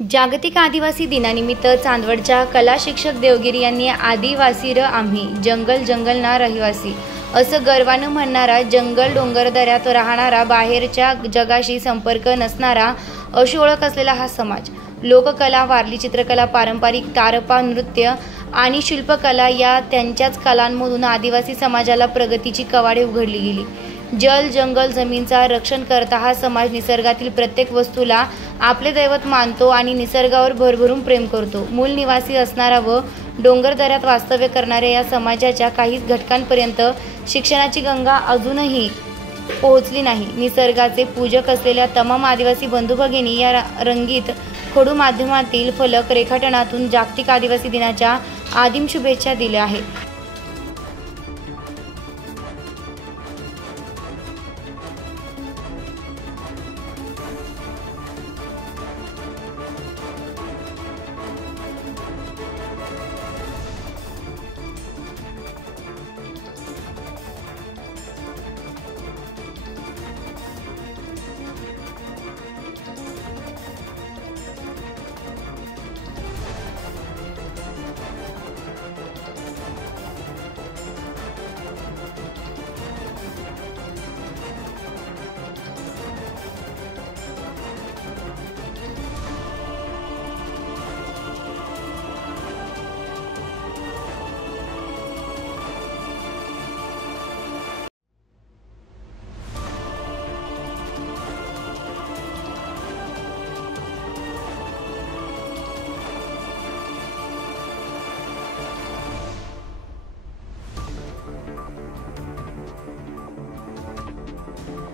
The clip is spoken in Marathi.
जागतिक आदिवासी दिनानिमित्त चांदवडच्या कला शिक्षक देवगिरी यांनी आदिवासी र आम्ही जंगल जंगल ना रहिवासी असं गर्वानं म्हणणारा, जंगल डोंगरदऱ्यात राहणारा, बाहेरच्या जगाशी संपर्क नसणारा अशी ओळख असलेला हा समाज लोककला, वारली चित्रकला, पारंपरिक तारपा नृत्य आणि शिल्पकला या त्यांच्याच कलांमधून आदिवासी समाजाला प्रगतीची कवाडे उघडली गेली। जल जंगल जमीनचा रक्षण करता हा समाज निसर्गातील प्रत्येक वस्तूला आपले दैवत मानतो आणि निसर्गावर भरभरून प्रेम करतो। मूल निवासी असणारा व डोंगरदऱ्यात वास्तव्य करणाऱ्या या समाजाच्या काही घटकांपर्यंत शिक्षणाची गंगा अजूनही पोहोचली नाही। निसर्गाचे पूजक असलेल्या तमाम आदिवासी बंधू भगिनी या रंगीत खडू माध्यमातील फलक रेखाटनातून जागतिक आदिवासी दिनाच्या आदिम शुभेच्छा दिल्या आहेत।